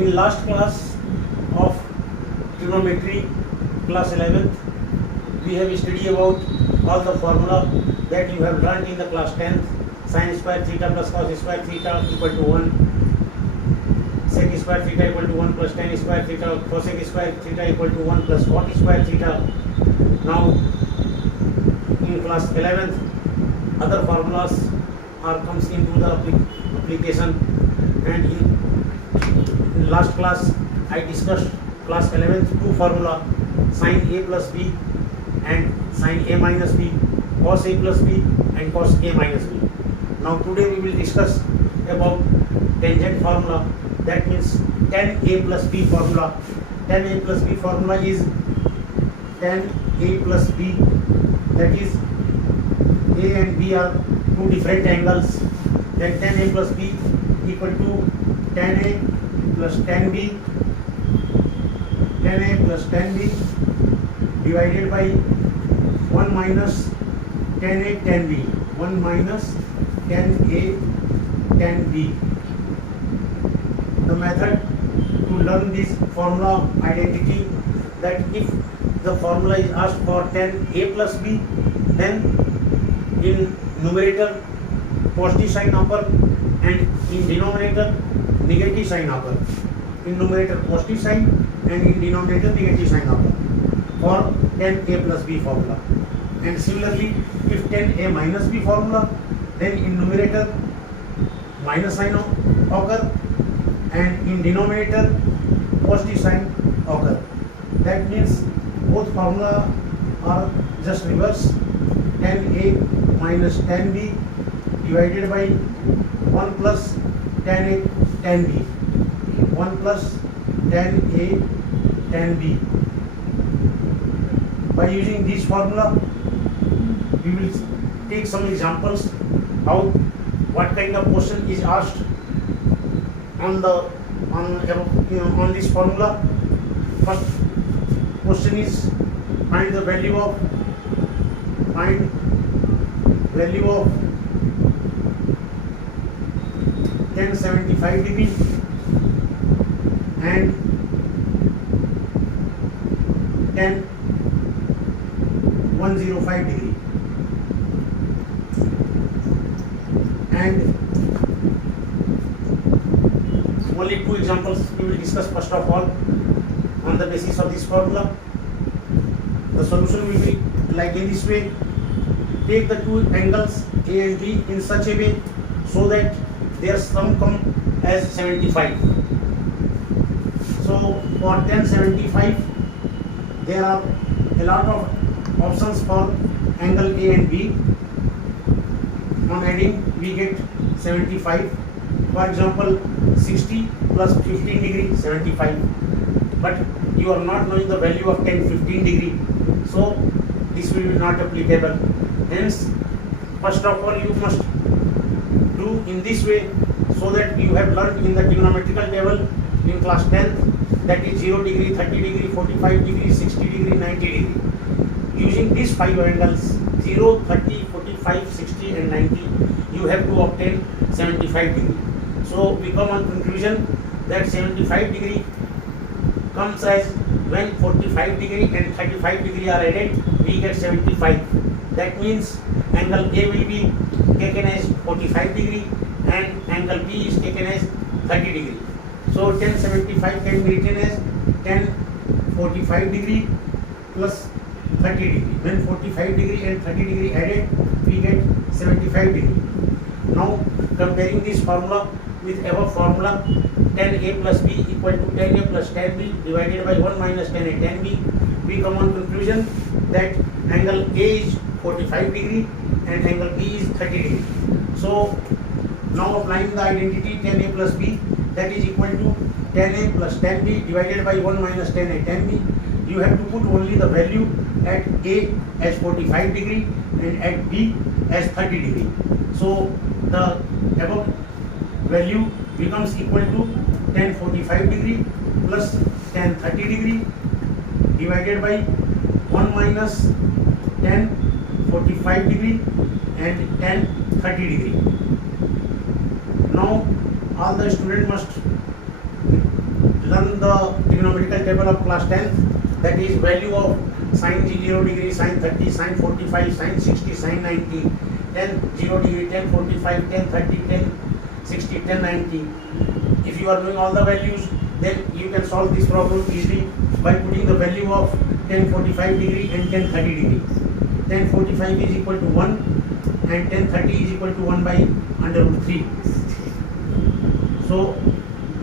In last class of trigonometry, class 11th, we have studied about all the formula that you have learned in the class 10th. Sin square theta plus cos square theta equal to 1, sec square theta equal to 1 plus tan square theta, cosec square theta equal to 1 plus cot square theta. Now in class 11th, other formulas are comes into the application, and in last class I discussed class 11th two formula, sin a plus b and sin a minus b, cos a plus b and cos a minus b. Now today we will discuss about tangent formula, that means tan a plus b formula. Tan a plus b formula is tan a plus b, that is a and b are two different angles, then tan a plus b equal to tan a plus tan b, tan a plus tan b divided by 1 minus tan a tan b, 1 minus tan a tan b. The method to learn this formula identity, that if the formula is asked for tan a plus b, then in numerator positive sign occur and in denominator negative sign occur. In numerator positive sign and in denominator negative sign occur for tan a plus b formula. And similarly, if tan a minus b formula, then in numerator minus sign occur and in denominator positive sign occur. That means both formula are just reverse. Tan a minus tan b divided by 1 plus tan a tan b, 1 plus tan a tan b. By using this formula, we will take some examples how what kind of question is asked on this formula. First question is find the value of tan 75 degree and tan 105 degree, and only two examples we will discuss. First of all, on the basis of this formula, the solution will be like in this way. Take the two angles A and B in such a way so that their sum come as 75. So for tan 75, there are a lot of options for angle A and B. On adding, we get 75. For example, 60 plus 15 degree, 75. But you are not knowing the value of tan 15 degree, so this will be not applicable. Hence, first of all, you must do in this way, so that you have learned in the trigonometrical table in class 10th, that is 0 degree, 30 degree, 45 degree, 60 degree, 90 degree. Using these five angles 0, 30, 45, 60 and 90, you have to obtain 75 degree. So we come on conclusion that 75 degree comes as when 45 degree and 35 degree are added, we get 75. That means angle A will be taken as 45 degree and angle B is taken as 30 degree. So tan 75 can be written as tan 45 degree plus 30 degree. When 45 degree and 30 degree added, we get 75 degree. Now comparing this formula with above formula, tan A plus B equal to tan A plus tan B divided by 1 minus tan A tan B, we come on conclusion that angle A is 45 degree and angle B is 30 degree. So now applying the identity tan A plus B, that is equal to tan A plus tan B divided by 1 minus tan A tan B. You have to put only the value at A as 45 degree and at B as 30 degree. So the above value becomes equal to tan 45 degree plus tan 30 degree divided by 1 minus tan 45 degree and tan 30 degree. Now all the student must the trigonometrical table of class 10th, that is value of sin 0 degree, sin 30, sin 45, sin 60, sin 90, 10 0 degree, 10 45, 10 30, 10 60, 10 90. If you are knowing all the values, then you can solve this problem easily by putting the value of 10 45 degree and 10 30 degree. 10 45 is equal to 1 and 10 30 is equal to 1 by under root 3. So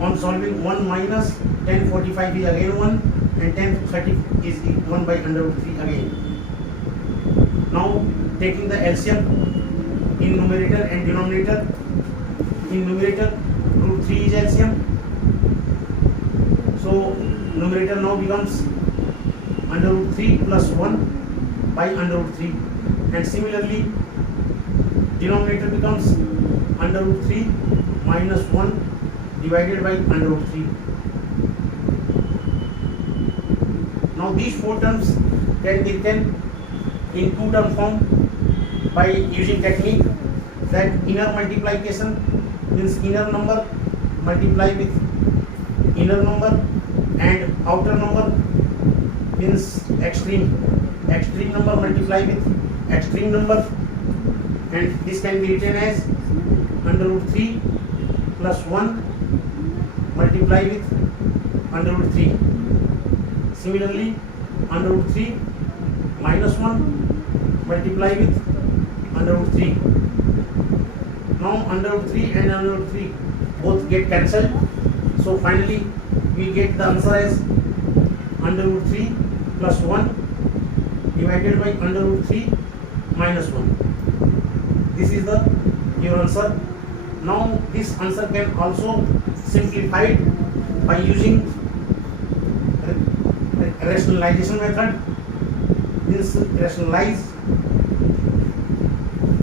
on solving 1 minus 10 45 is again 1 and 10 30 is 1 by under root 3 again. Now taking the LCM in numerator and denominator. In numerator root 3 is LCM. So numerator now becomes under root 3 plus 1 by under root 3, and similarly denominator becomes under root 3 minus 1 divided by under root 3. Now these four terms can be written in two term form by using technique that inner multiplication means inner number multiply with inner number and outer number means extreme number multiply with extreme number, and this can be written as under root 3 plus 1 multiply with under root 3. Similarly under root 3 minus 1 multiply with under root 3. Now under root 3 and under root 3 both get cancelled, so finally we get the answer as under root 3 plus 1 divided by under root 3 minus 1. This is the your answer. Now this answer can also simplified by using rationalization method. Means rationalize,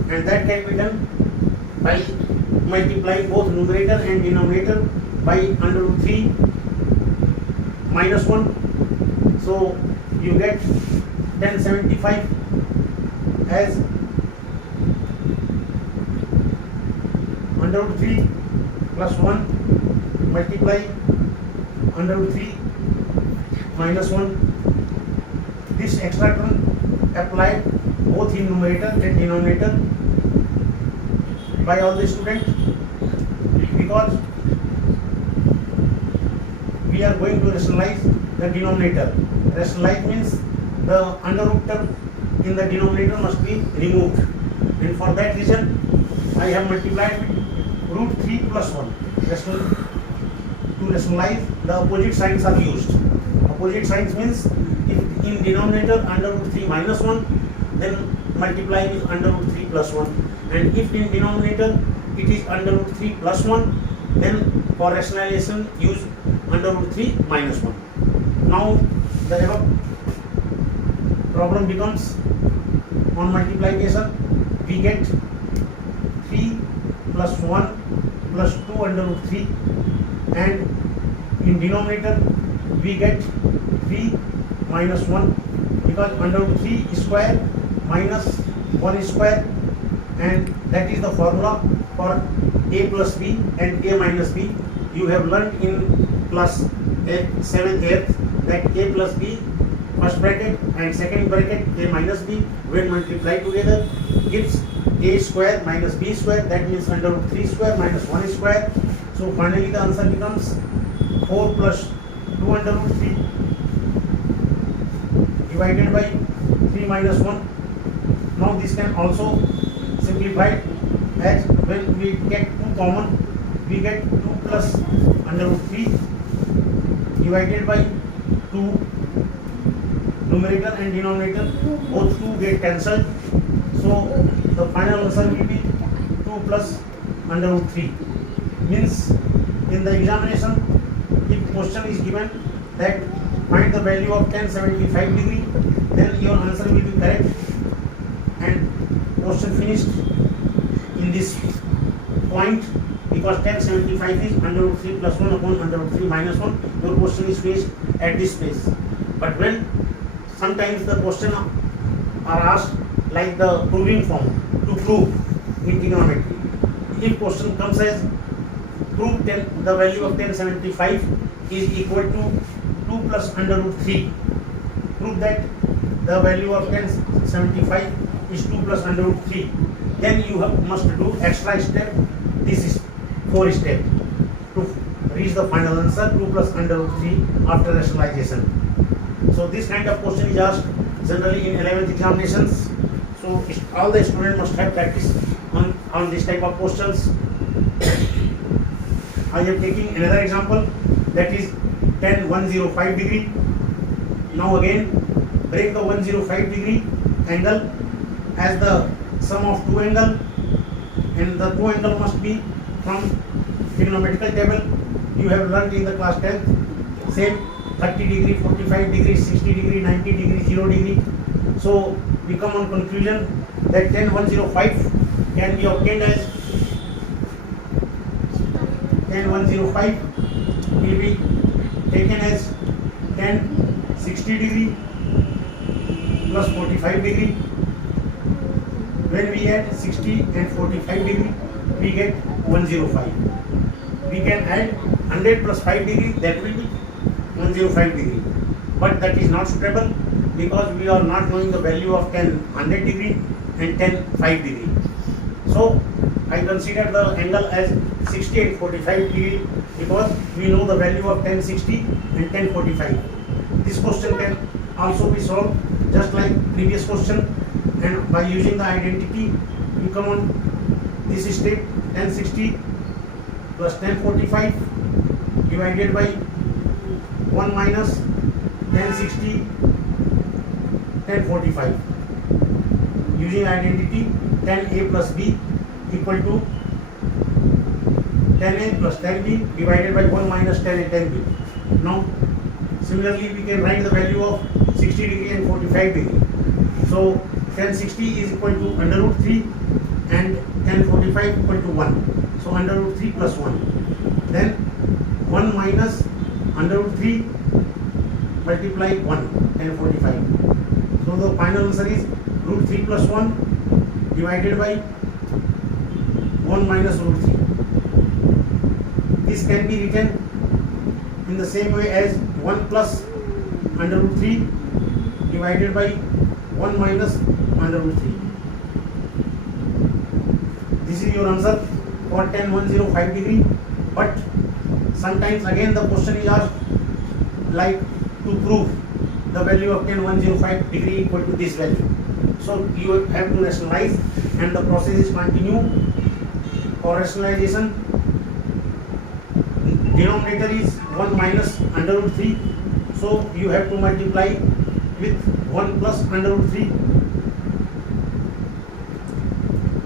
and that can be done by multiplying both numerator and denominator by under root 3 minus 1. So you get 1075 as under root 3 plus 1 multiply under root 3 minus 1. This extra term applied both in numerator and denominator by all the students, because we are going to rationalize the denominator. Rationalize means the under root term in the denominator must be removed, and for that reason I have multiplied with root 3 plus 1. To rationalize, the opposite signs are used. Opposite signs means if in denominator under root 3 minus 1, then multiply with under root 3 plus 1, and if in denominator it is under root 3 plus 1, then for rationalization use under root 3 minus 1. Now the above problem becomes on multiplication we get 3 plus 1 plus 2 under root 3, and in denominator we get 3 minus 1, because under root 3 square minus 1 square, and that is the formula for a plus b and a minus b. You have learned in class 7th 8th that a plus b first bracket and second bracket a minus b when multiplied together gives a square minus b square, that means under root 3 square minus 1 square. So finally the answer becomes 4 plus 2 under root 3 divided by 3 minus 1. Now this can also simplify as when we get 2 common, we get 2 plus under root 3 divided by 2. Numerator and denominator both 2 get cancelled, so the final answer will be 2 plus under root 3. Means in the examination, if question is given that find the value of 1075 degree, then your answer will be correct, and question finished in this point, because 1075 is under root 3 plus 1 upon under root 3 minus 1. Your question is finished at this place. But when sometimes the question are asked like the proving form to prove in trigonometry. If question comes as prove the value of 1075 is equal to 2 plus under root 3. Prove that the value of 1075 is 2 plus under root 3. Then you must do extra step. This is 4 step to reach the final answer 2 plus under root 3 after rationalization. So this kind of question is asked generally in 11th examinations. So all the students must have practice on this type of questions. I am taking another example, that is tan 105 degree. Now again break the 105 degree angle as the sum of two angles, and the two angle must be from trigonometrical table you have learnt in the class 10th. Same 30 degree, 45 degree, 60 degree, 90 degree, 0 degree. So we come on conclusion that tan 105 can be obtained as tan 105 will be taken as tan 60 degree plus 45 degree. When we add 60 and 45 degree, we get 105. We can add 100 plus 5 degree, that will be 105 degree. But that is not suitable because we are not knowing the value of tan 100 degree and tan 5 degree. So I consider the angle as 60 and 45 degree because we know the value of tan 60 and tan 45. This question can also be solved just like previous question, and by using the identity you come on this step, tan 60 plus tan 45 divided by 1 minus tan 60 tan 45. Using identity, tan A plus B equal to tan A plus tan B divided by 1 minus tan A tan B. Now similarly we can write the value of 60 degree and 45 degree. So tan 60 is equal to under root 3 and tan 45 equal to 1. So under root 3 plus 1. Then 1 minus under root 3 multiply 1 tan 45. So the final answer is root 3 plus 1 divided by 1 minus root 3. This can be written in the same way as 1 plus under root 3 divided by 1 minus under root 3. This is your answer for tan 105 degree. But sometimes again the question is asked like to prove the value of tan 105 degree equal to this value. So you have to rationalize and the process is continue. For rationalization, denominator is 1 minus under root 3. So you have to multiply with 1 plus under root 3.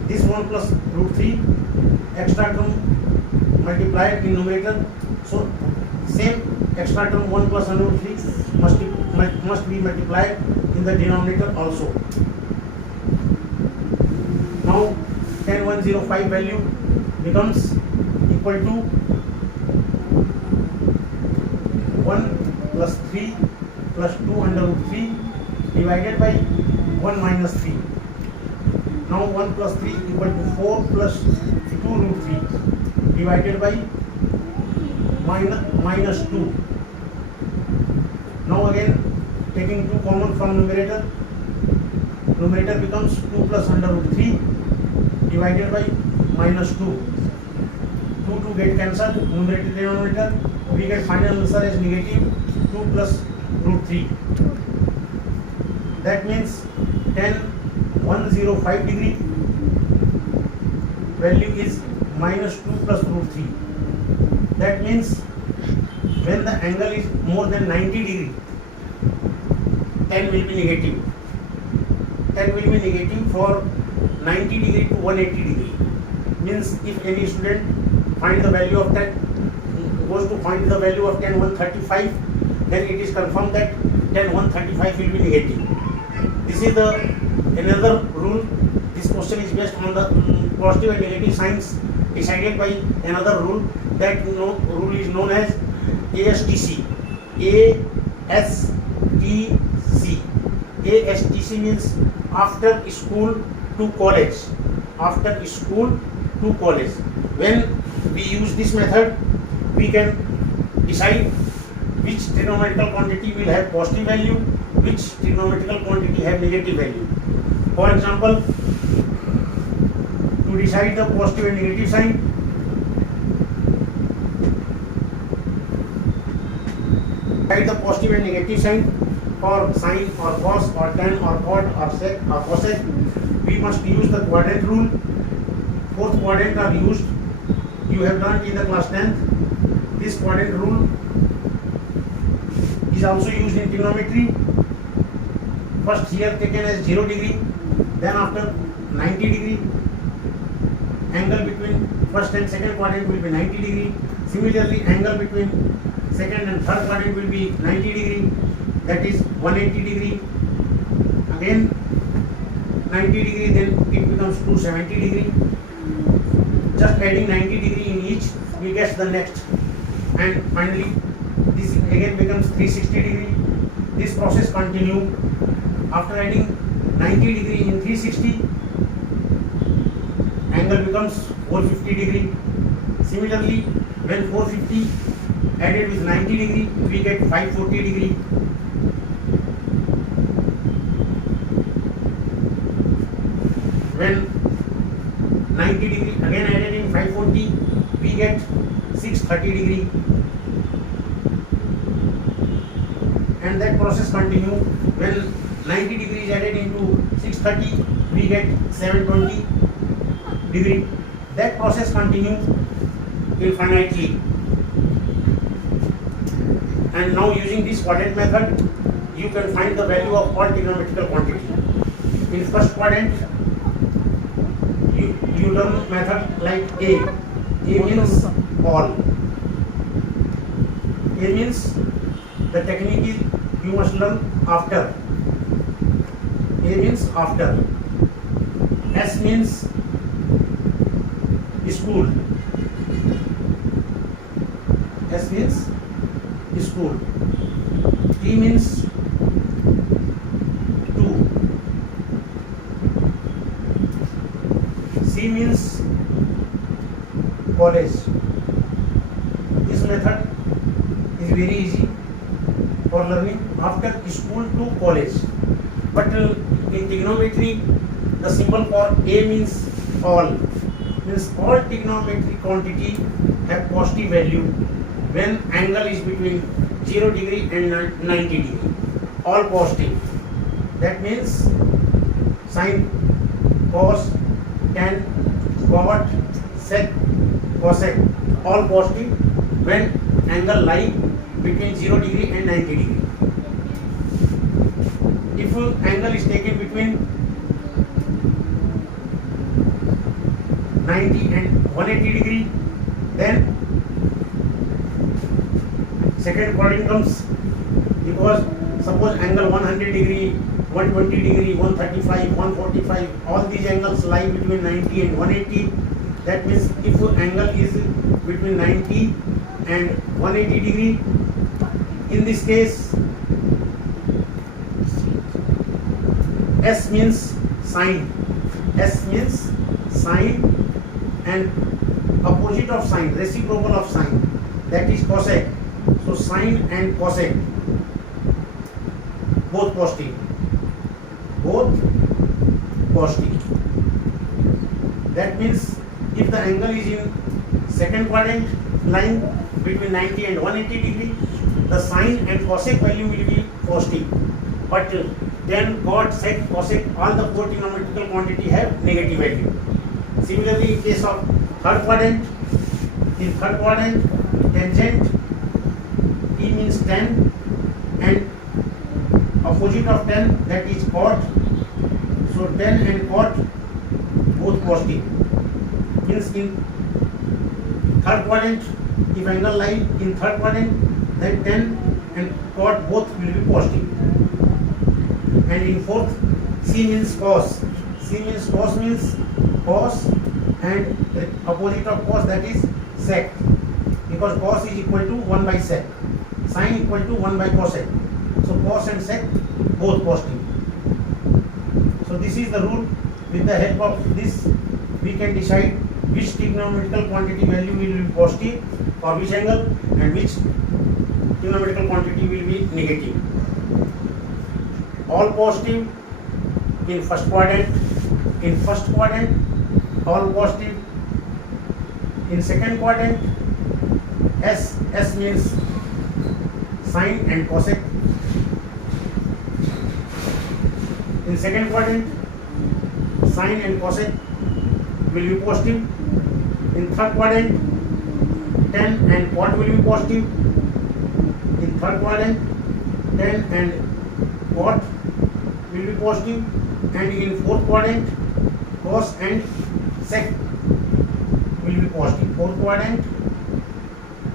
This 1 plus root 3 extra term multiplied in numerator. So same extra term 1 plus under root 3 must be multiplied in the denominator also. Now tan 105 value becomes equal to 1 plus 3 plus 2 under root 3 divided by 1 minus 3. Now 1 plus 3 equal to 4 plus 2 root 3 divided by minus 2. Now again taking 2 common from numerator becomes 2 plus under root 3 divided by minus 2. 2 get cancelled, numerator denominator, we get final answer as negative 2 plus root 3. That means tan 105 degree value is minus 2 plus root 3. That means when the angle is more than 90 degree, tan will be negative. Tan will be negative for 90 degree to 180 degree. Means if any student find the value of tan, goes to find the value of tan 135, then it is confirmed that tan 135 will be negative. This is the another rule. This question is based on the positive and negative signs decided by another rule. That rule is known as ASTC. ASTC. ASTC means after school to college. After school to college. When we use this method, we can decide which trigonometrical quantity will have positive value, which trigonometrical quantity have negative value. For example, to decide the positive and negative sign, for sine or cos or tan or cot or sec or cosec, we must use the quadrant rule. Fourth quadrant are used. You have learned in the class 10th. This quadrant rule is also used in trigonometry. First here taken as 0 degree, then after 90 degree. Angle between first and second quadrant will be 90 degree. Similarly, angle between second and third quadrant will be 90 degree. That is 180 degree. Again 90 degree, then it becomes 270 degree. Just adding 90 degree in each, we get the next, and finally this again becomes 360 degree. This process continue. After adding 90 degree in 360, angle becomes 450 degree. Similarly, when 450 added with 90 degree, we get 540 degree. When 90 degree again added in 540, we get 630 degree, and that process continue. When 90 degree is added into 630, we get 720 degree. That process continue infinitely. And now using this quadrant method, you can find the value of all trigonometrical quantity. In first quadrant, you learn method like A. A means all. A means the technique is you must learn after. A means after. S means school. S means school. T means two. C means college. This method is very easy for learning after school to college. But in trigonometry, the symbol for A means all. Means all trigonometric quantity have positive value when angle is between 0 degree and 90 degree. All positive. That means sine, cos, tan, cot, sec, cosec, all positive when angle lie between 0 degree and 90 degree. If angle is taken between 90 and 180 degree, then second quadrant comes, because suppose angle 100 degree, 120 degree, 135, 145, all these angles lie between 90 and 180. That means if angle is between 90 and 180 degree, in this case S means sine. S means sine, and opposite of sine, reciprocal of sine, that is cosec. So sine and cosec both positive. Both positive. That means if the angle is in second quadrant lying between 90 and 180 degree, the sine and cosec value will be positive. But then cot, sec, cosec, all the four trigonometrical quantity have negative value. Similarly, in case of third quadrant, in third quadrant, tangent T means tan, and opposite of tan, that is cot. So tan and cot both positive. Means in third quadrant, if angle lie in third quadrant, then tan and cot both will be positive. And in fourth, C means cos. C means cos means cos, and the opposite of cos, that is sec, because cos is equal to 1 by sec, sine equal to 1 by cosec. So cos and sec both positive. So this is the rule. With the help of this, we can decide which trigonometrical quantity value will be positive for which angle and which trigonometrical quantity will be negative. All positive in first quadrant. In first quadrant, all positive. In second quadrant, S means sine and cosec. In second quadrant, sine and cosec will be positive. In third quadrant, tan and cot will be positive. In third quadrant, tan and cot will be positive. And in fourth quadrant, cos and sec will be positive. Fourth quadrant,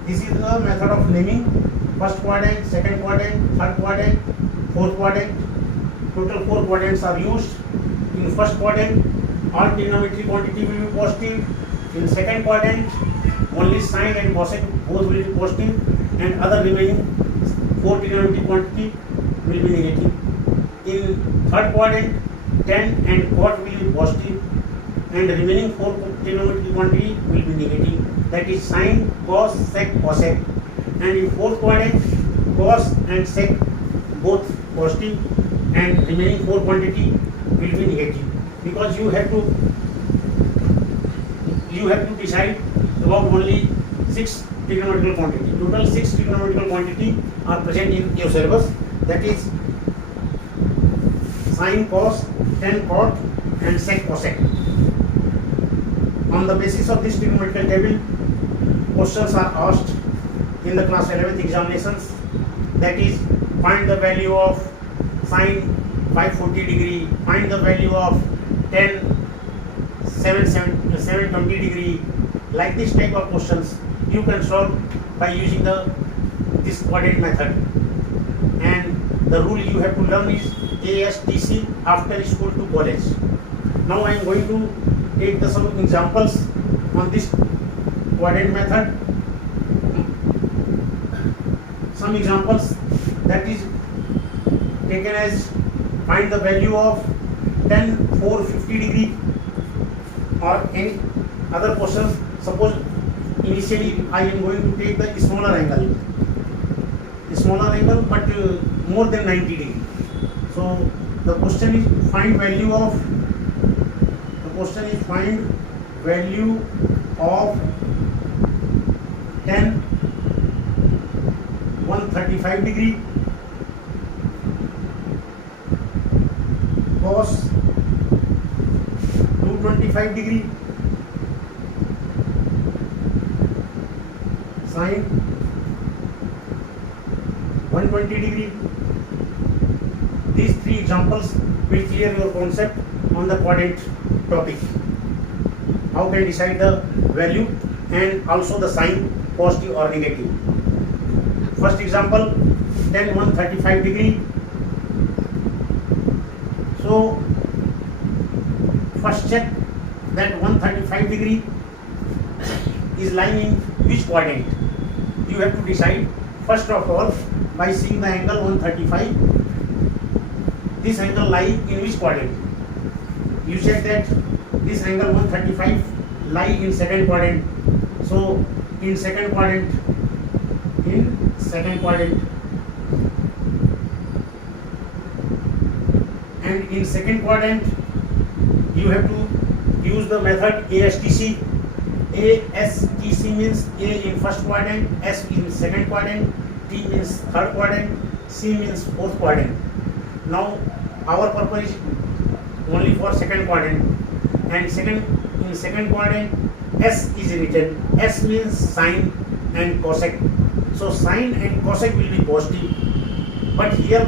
this is the method of naming. First quadrant, second quadrant, third quadrant, fourth quadrant. Total 4 quadrants are used. In first quadrant, all trigonometric quantity will be positive. In second quadrant, only sine and cosec both will be positive, and other remaining 4 trigonometric quantity will be negative. In third quadrant, tan and cot will be positive, and the remaining 4 trigonometric quantity will be negative. That is sine, cos, sec, cosec. And in fourth quadrant, cos and sec both positive, and remaining 4 quantity will be negative, because you have to decide about only 6 trigonometrical quantity. Total 6 trigonometrical quantity are present in your syllabus. That is sine, cos, tan, cot, and sec, cosec. On the basis of this trigonometrical table, questions are asked in the class 11th examinations. That is, find the value of sine 540 degree, find the value of tan 720 degree. Like this type of questions you can solve by using this coordinate method. And the rule you have to learn is ASTC after school to college. Now I am going to take some examples on this coordinate method. Some examples that is taken as find the value of tan 450 degree, or any other questions. Suppose initially I am going to take the smaller angle but more than 90 degree. So the question is find value of tan 135 degree, cos 225 degree, sine 120 degree. These 3 examples will clear your concept on the coordinate topic. How can decide the value and also the sign, positive or negative. First example, tan 135 degree. So first check that 135 degree is lying in which quadrant. You have to decide first of all by seeing the angle 135. This angle lies in which quadrant? You check that this angle 135 lies in second quadrant. So in second quadrant, and in second quadrant you have to use the method ASTC. ASTC means A in first quadrant, S in second quadrant, T means third quadrant, C means fourth quadrant. Now our purpose is only for second quadrant, and in second quadrant S is written. S means sine and cosec. So sine and cosec will be positive, but here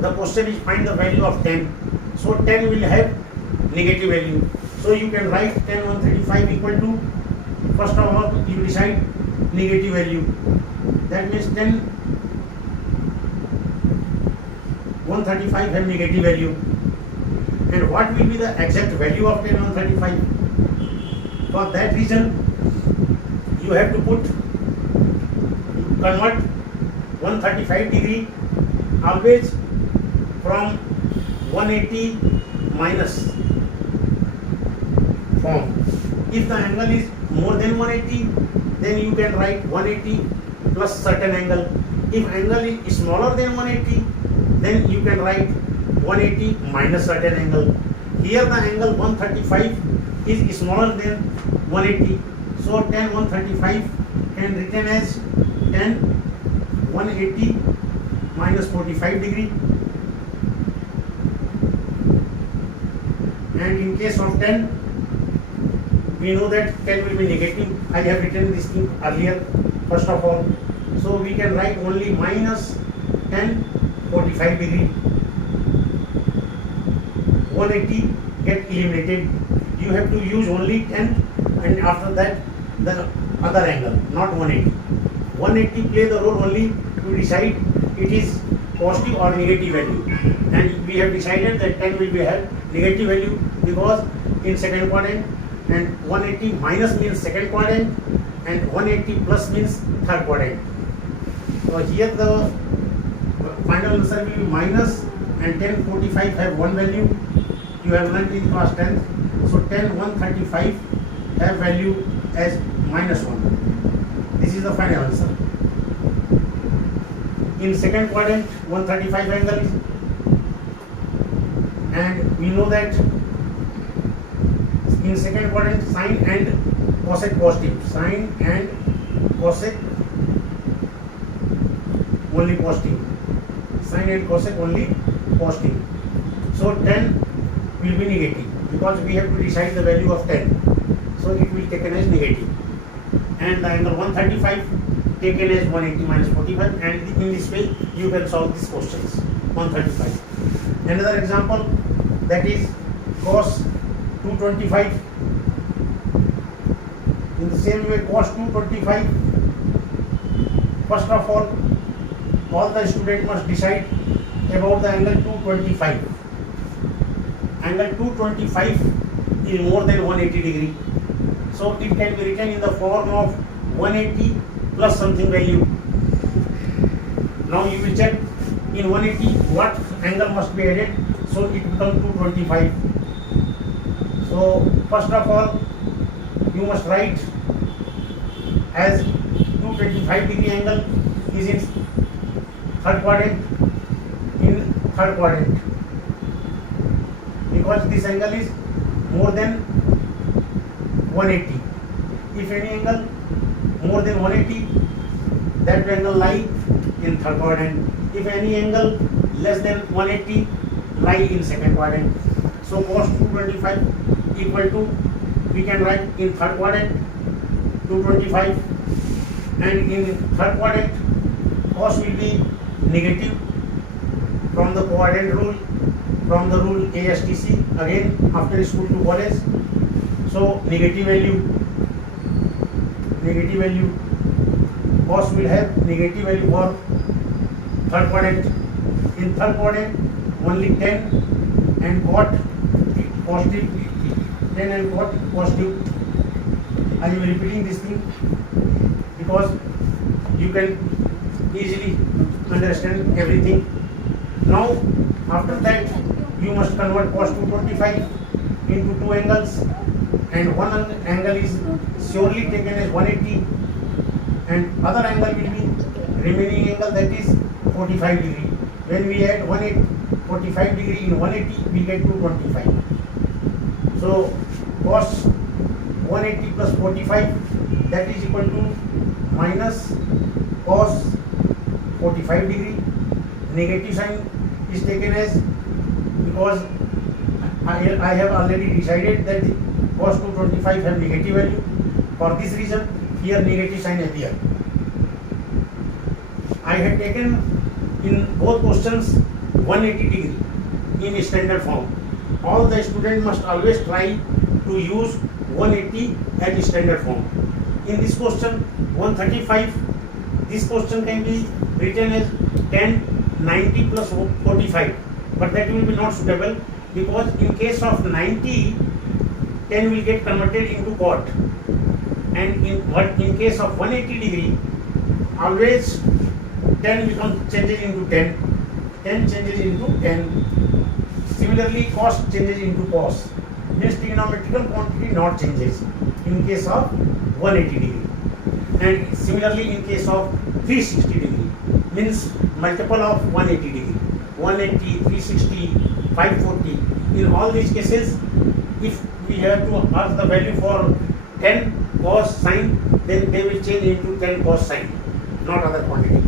the question is find the value of tan. So tan will have negative value. So you can write tan 135 equal to, first of all you decide negative value. That means tan 135 have negative value. And what will be the exact value of tan 135? For that reason you have to convert 135 degree always from 180 minus form. If the angle is more than 180, then you can write 180 plus certain angle. If angle is smaller than 180, then you can write 180 minus certain angle. Here the angle 135 is smaller than 180, so tan 135 can written as tan 180 minus 45 degree. And in case of tan, we know that tan will be negative. I have written this thing earlier first of all, so we can write only minus tan 45 degree. 180 get eliminated. You have to use only 10, and after that the other angle, not 180. 180 play the role only to decide it is positive or negative value, and we have decided that 10 will be have negative value because in second quadrant, and 180 minus means second quadrant and 180 plus means third quadrant. So here the final answer will be minus, and 1045 have one value. You have learned in class 10. So tan 135 have value as minus 1. This is the final answer. In second quadrant 135 angle is, and we know that in second quadrant sine and cosec positive, sine and cosec only positive, sine and cosec only positive. So tan will be negative because we have to decide the value of 10, so it will taken as negative, and the angle 135 taken as 180 minus 45, and in this way you can solve these questions. 135. Another example, that is cos 225. In the same way, cos 225, first of all the student must decide about the angle 225. Angle 225 is more than 180 degree, so it can be written in the form of 180 plus something value. Now you will check in 180 what angle must be added, so it becomes 225. So first of all you must write as 225 degree angle is in third quadrant, because this angle is more than 180. If any angle more than 180, that angle lie in third quadrant. If any angle less than 180, lie in second quadrant. So cos 225 equal to, we can write in third quadrant 225, and in third quadrant cos will be negative from the quadrant rule, from the rule ASTC, again after school to college. So negative value, cos will have negative value for third quadrant. In third quadrant only 10 and cot positive, 10 and cot positive. I am repeating this thing because you can easily understand everything. Now after that you must convert cos 225 into two angles, and one angle is surely taken as 180, and other angle will be remaining angle, that is 45 degree. When we add 45 degree in 180, we get 225. So cos 180 plus 45, that is equal to minus cos 45 degree. Negative sign is taken as, because I have already decided that cos 225 have negative value. For this reason here negative sign appear. I had taken in both questions 180 degree in standard form. All the student must always try to use 180 at standard form. In this question 135, this question can be written as 10 90 plus 45, but that will be not suitable, because in case of 90, 10 will get converted into cot, and in case of 180 degree, always 10 changes into 10 changes into 10. Similarly, cos changes into cos. Means trigonometrical quantity not changes. in case of 180 degree, and similarly in case of 360 degree, means multiple of 180 degree, 180, 360, 540. In all these cases, if we have to ask the value for 10 cos sine, then they will change into 10 cos sine, not other quantity.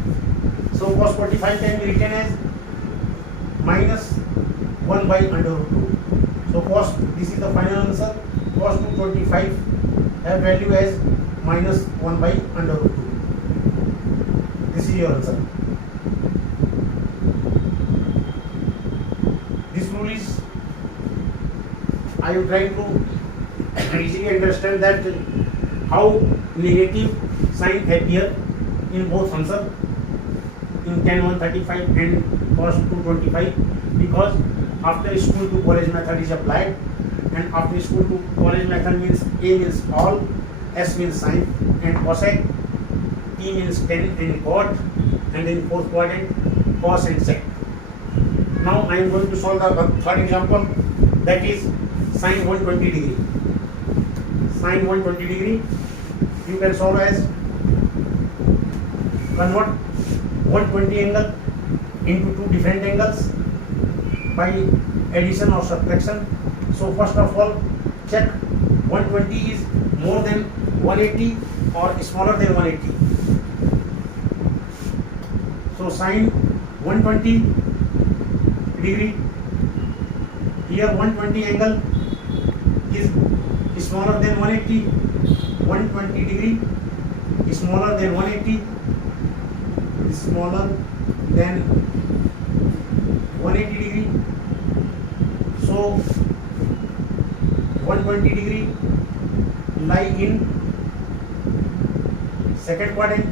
So cos 45 can be written as minus 1 by under root 2. So cos, this is the final answer. Cos 225 have value as minus 1 by under root 2. This is your answer. This rule is, I am trying to easily understand that how negative sign appear in both answer, in tan 135 and cos 225, because after school to college method is applied, and after school to college method means A means all, S means sine and cosec, T means tan and cot, and then fourth quadrant cos and sec. Now I am going to solve the third example, that is sine 120 degree. Sine 120 degree you can solve as convert 120 angle into two different angles by addition or subtraction. So first of all, check 120 is more than 180 or smaller than 180. So sine 120 degree, here 120 angle is smaller than 180, 120 degree is smaller than 180, is smaller than 180 degree. So 120 degree lie in second quadrant,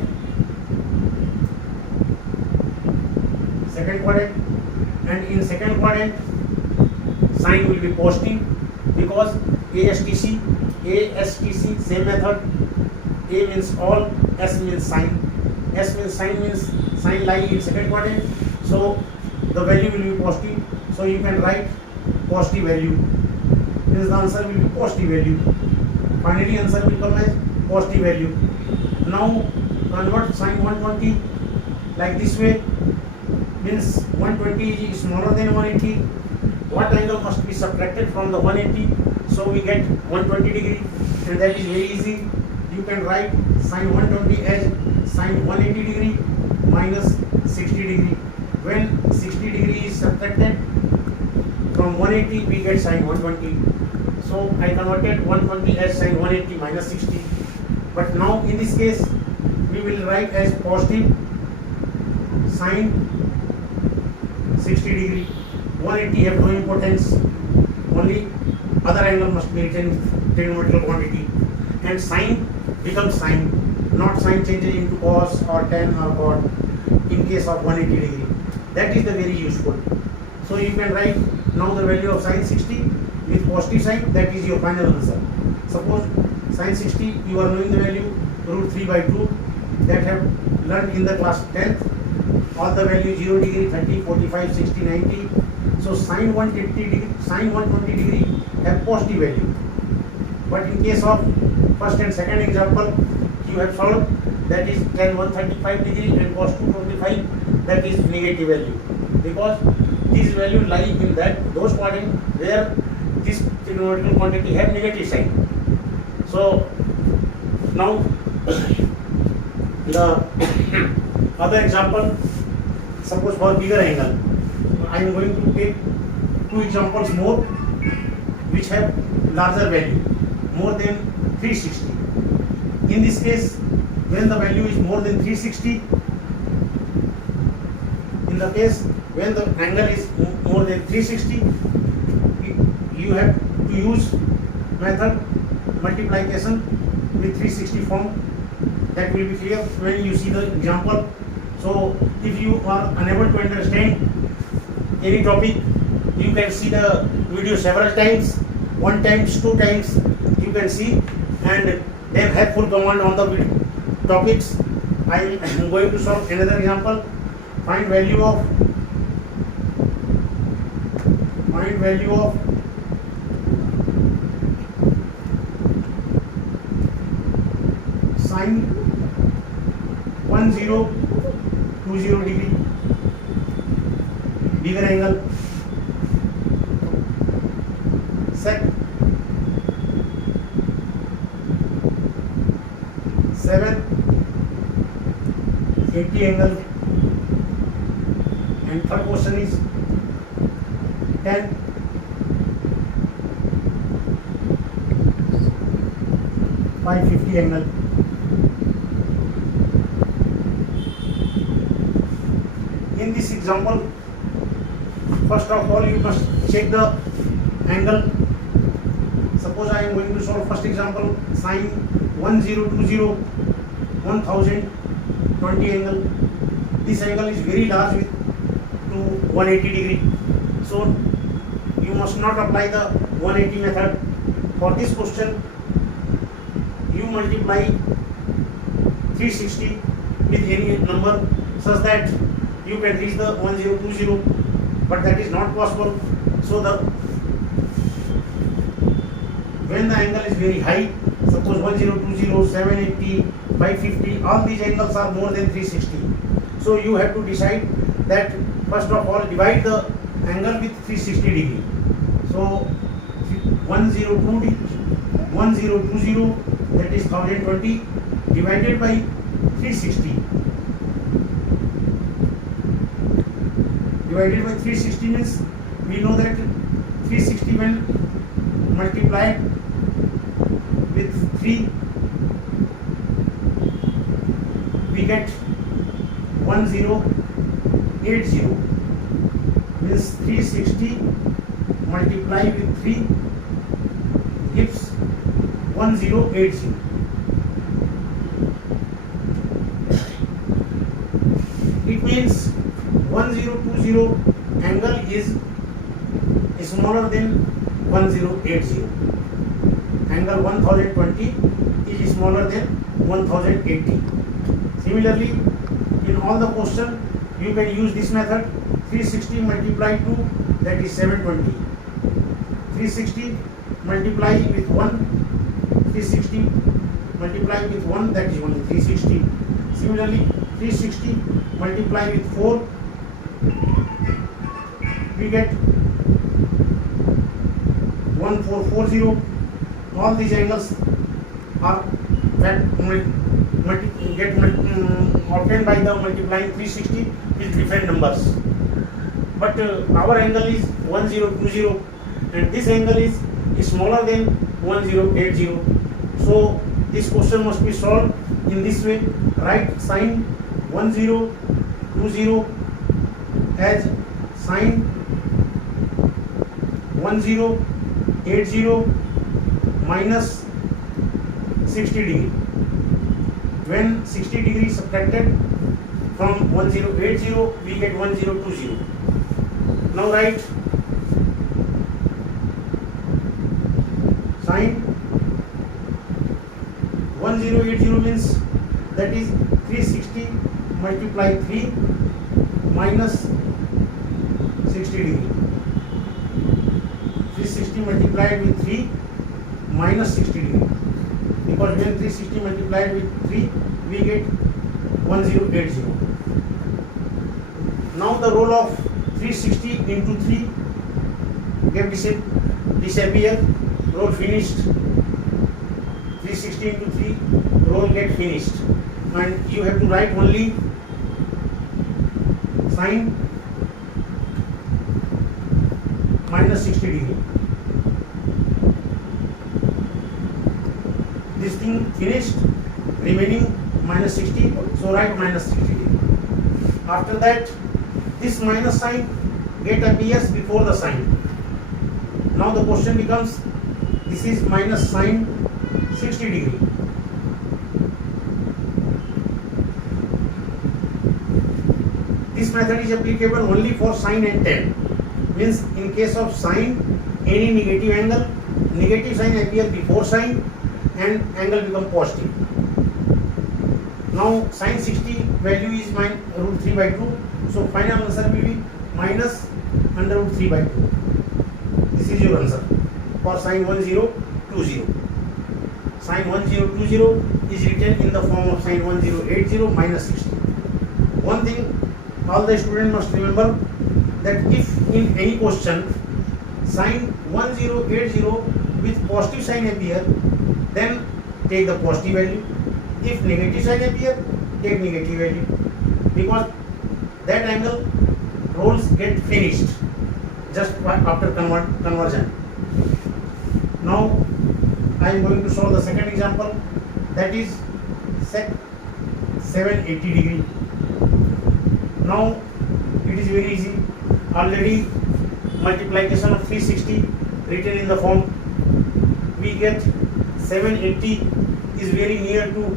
and in second quadrant sign will be positive, because ASTC same method. A means all, S means sine. S means sine, means sine lie in second quadrant, so the value will be positive. So you can write positive value. Means the answer will be positive value. Finally answer will come as positive value. Now convert sine 120 like this way, means 120 is smaller than 180. What angle must be subtracted from the 180? So we get 120 degree, and that is very easy. You can write sine 120 as sine 180 degree minus 60 degree. When 60 degree is subtracted from 180, we get sine 120. So I converted 120 as sine 180 minus 60. But now in this case, we will write as positive sine 60 degree. 180 have no importance, only other angle must be written with trigonometrical quantity, and sine becomes sine, not sine changes into cos or tan or cot in case of 180 degree. That is the very useful. So you can write now the value of sine 60 with positive sign, that is your final answer. Suppose sine 60, you are knowing the value root 3 by 2, that have learned in the class 10th. All the value 0 degree, 30, 45, 60, 90. So sine 120 degree, sine 120 degree have positive value. But in case of first and second example, you have solved, that is tan 135 degree and cos 225, that is negative value, because this value lie in those quadrant where this trigonometrical quantity have negative sign. So now the other example, suppose for bigger angle, I am going to take two examples more which have larger value, more than 360. In this case, when the value is more than 360, in the case when the angle is more than 360, you have to use method multiplication with 360 form. That will be clear when you see the example. So if you are unable to understand any topic, you can see the video several times, 1 times, 2 times you can see, and then have full command on the video topics. I am going to solve another example. Find value of sin 1020 degree, bigger angle. Sec 780 angle. And third question is 10 550 angle. In this example, first of all you must check the angle. Suppose I am going to solve first example, sin 1020 1020 angle. This angle is very large with to 180 degree. So you must not apply the 180 method. For this question you multiply 360 with any number such that you can reach the 1020, but that is not possible. So when the angle is very high, suppose 1020, 780, 550, all these angles are more than 360. So you have to decide that first of all divide the angle with 360 degree. So 1020, that is 1020 divided by 360. Divided by 360 means we know that 360 when multiplied with 3 we get 1080, means 360 multiply with 3 gives 1080. It means 1020 angle is smaller than 1080. Angle 1020 is smaller than 1080. Similarly, in all the question you can use this method. 360 multiply 2, that is 720. 360 multiply with 1, 360 multiply with 1, that is only 360. Similarly, 360 multiply with 4, we get 1440. All these angles are obtained by the multiplying 360 with different numbers. But our angle is 1020 and this angle is smaller than 1080. So this question must be solved in this way. Write sin 1020 as sin 1080 minus 60 degree. When 60 degree subtracted from 1080, we get 1020. Now write sin 1080 means that is 360 multiply 3 minus 60 degree. 360 multiplied with 3 minus 60 degree. Because when 360 multiplied with 3, we get 1080. Now the role of 360 into 3 get disappear. Role finished. 360 into 3 role get finished. And you have to write only sin minus 60 degree. This thing finished, remaining minus 60, so write minus 60 degree. After that, this minus sign get appears before the sign. Now the question becomes, this is minus sin 60 degree. This method is applicable only for sin and tan. Means in case of sin, any negative angle, negative sign appear before sin and angle become positive. Now sin 60 value is root 3 by 2. So final answer will be minus under root 3 by 2. This is your answer for sin 1020. Sin 1020 is written in the form of sin 1080 minus 60. One thing all the students must remember, that if in any question sin 1080 with positive sign appear, then take the positive value. If negative sign appear, take negative value, because that angle rules get finished just after conversion. Now I am going to solve the second example, that is sec 780 degree. Now it is very easy. Already multiplication of 360 written in the form, we get 780 is very near to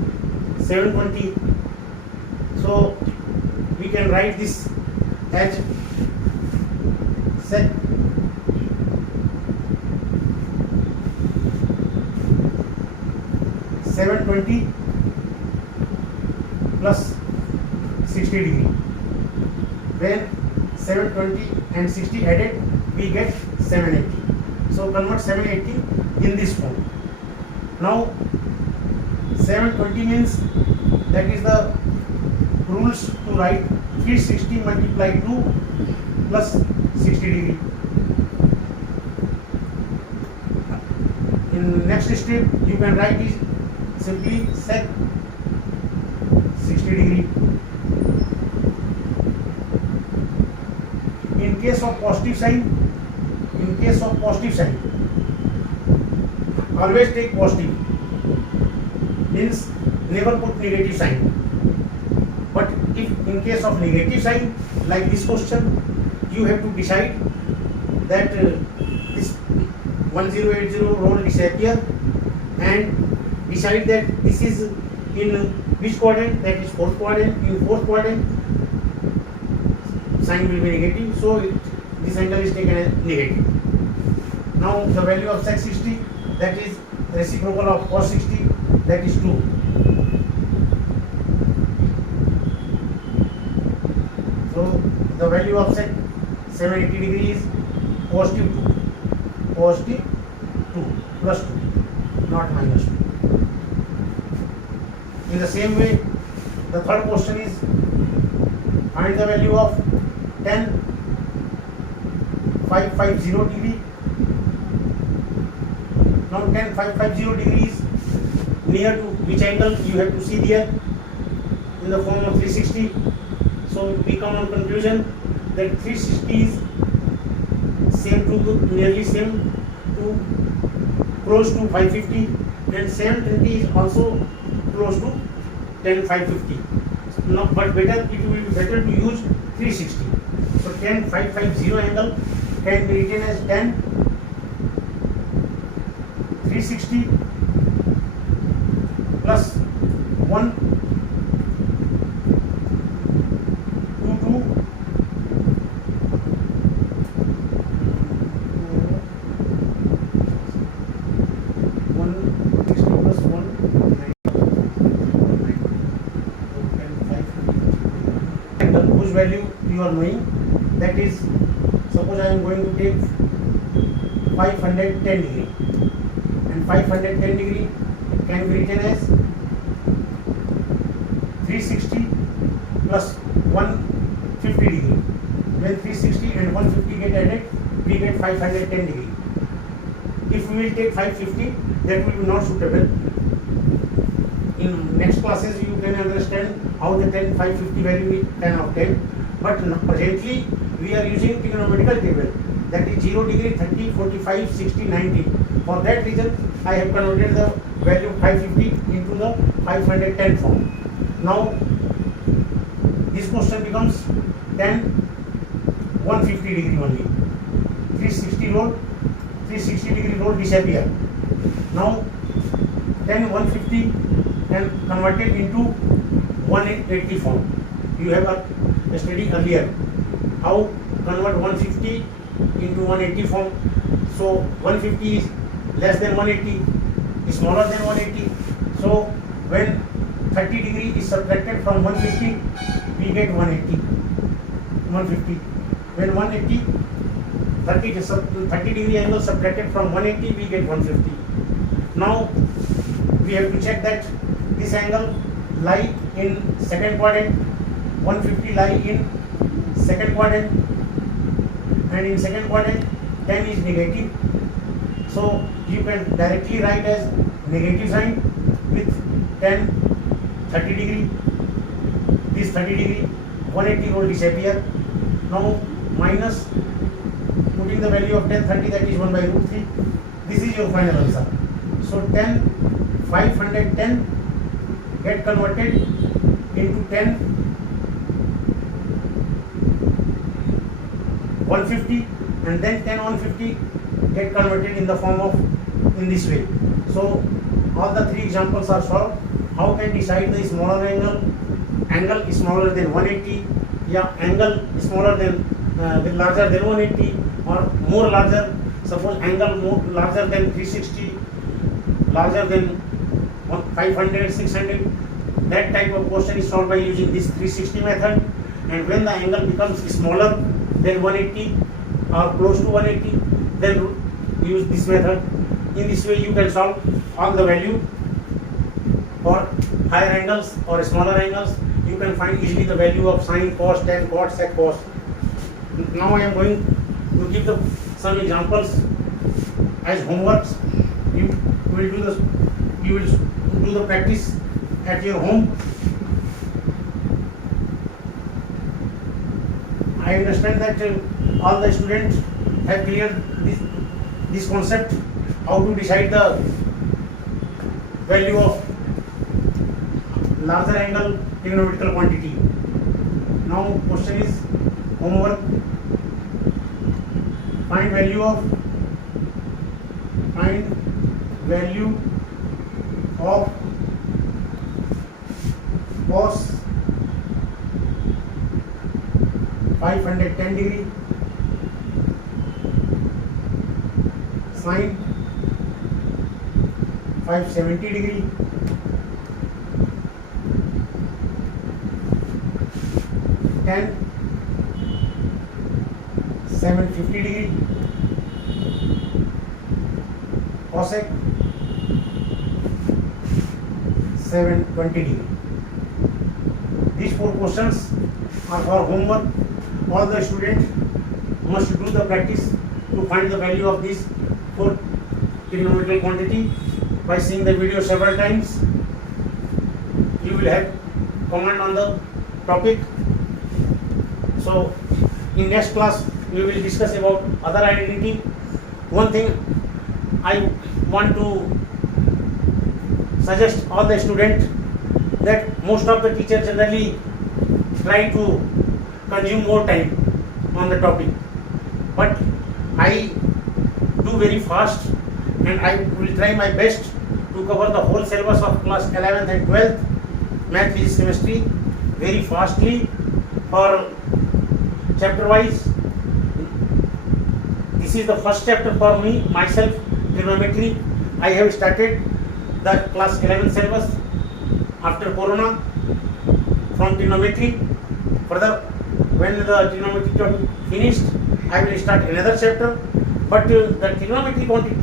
720, so we can write this as sec 720 plus 60 degree. When 720 and 60 added, we get 780. So convert 780 in this form. Now 720 means, that is the rules to write 360 multiplied 2 plus 60 degree. In next step you can write is simply sec 60 degree. In case of positive sign, always take positive, means never put negative sign. But if in case of negative sign, like this question, you have to decide that this 1080 roll disappear, and decide that this is in which quadrant, that is fourth quadrant. In fourth quadrant, sign will be negative, so this angle is taken as negative. Now the value of sec 60, that is reciprocal of cos 60, that is 2. So the value of sec 780 degree is positive 2 plus 2, not minus 2. In the same way, the third question is find the value of tan 550 degree. Now tan 550 degree is near to which angle, you have to see here in the form of 360. So we come on conclusion that 360 is nearly same to close to 550, and 720 is also close to tan 550. No, but better, it will be better to use 360. So tan 550 angle can be written as tan 360 plus 122 160 plus 1 angle whose value you are knowing, that is, suppose I am going to take 510 degree, and 510 degree can be written as 360 plus 150 degree. When 360 and 150 get added, we get 510 degree. If we will take 550, that will be not suitable. In next classes you can understand how the tan 550 value we can obtain, but presently we are using trigonometrical table, that is 0 degree, 30, 45, 60, 90. For that reason I have converted the value 550 into the 510 form. Now this question becomes tan 150 degree only. 360 degree roll disappear. Now tan 150 can converted into 180 form. You have studied earlier how convert 150 into 180 form. So 150 is less than 180, is smaller than 180. So when 30 degree is subtracted from 150, we get 180. 150. When 180, 30 degree angle subtracted from 180, we get 150. Now we have to check that this angle lie in second quadrant, 150 lie in second quadrant, and in second quadrant 10 is negative. So you can directly write as negative sign with 10, 30 degree. This 30 degree, 180 will disappear. Now minus, putting the value of 10, 30, that is 1 by root 3. This is your final answer. So 10, 510 get converted into 10, 150, and then 10, 150 get converted in the form of in this way. So all the three examples are solved. How can decide the smaller angle? Angle is smaller than 180, yeah, angle is smaller than larger than 180 or more larger. Suppose angle more larger than 360, larger than 500, 600. That type of question is solved by using this 360 method. And when the angle becomes smaller than 180 or close to 180, then use this method. In this way you can solve all the value for higher angles or smaller angles. You can find easily the value of sine, cos, tan, cot, sec, cos. Now I am going to give some examples as homeworks. You will do the practice at your home. I understand that all the students have cleared this concept, how to decide the value of larger angle trigonometrical quantity. Now question is homework. Find value of cos 510 degree, sine 570 degree, tan 750 degree, cosec 720 degree. These four questions are for homework. All the students must do the practice to find the value of these four trigonometrical quantity by seeing the video several times. You will have comment on the topic. So in next class we will discuss about other identity. One thing I want to suggest all the students that most of the teachers generally try to consume more time on the topic, but I do very fast and I will try my best to cover the whole syllabus of class 11th and 12th math, physics, chemistry very fastly for chapter wise. This is the first chapter for me myself, trigonometry. I have started the class 11 syllabus after corona from trigonometry. Further, when the trigonometry topic finished, I will start another chapter. But the trigonometry quantity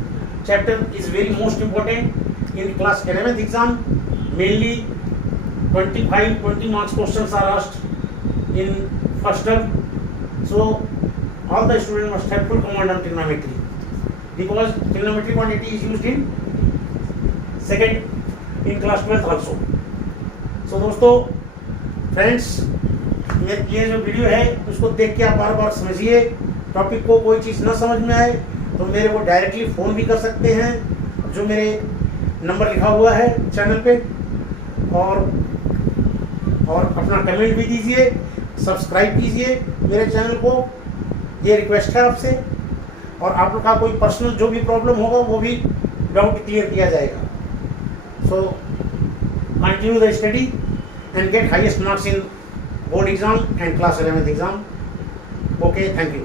chapter is very most important in class 11th exam. Mainly 20 marks questions are asked in first term. So all the students must have full command on trigonometry, because trigonometry quantity is used in class 12th also. So दोस्तों, friends, ये जो video है उसको देख के आप बार बार समझिए. Topic को कोई चीज़ ना समझ में आए तो मेरे को डायरेक्टली फ़ोन भी कर सकते हैं, जो मेरे नंबर लिखा हुआ है चैनल पे, और अपना कमेंट भी दीजिए, सब्सक्राइब कीजिए मेरे चैनल को. ये रिक्वेस्ट है आपसे. और आप लोग का कोई पर्सनल जो भी प्रॉब्लम होगा वो भी डाउट क्लियर किया जाएगा. So continue the study and get highest marks in board exam and class 11th exam. Okay, thank you.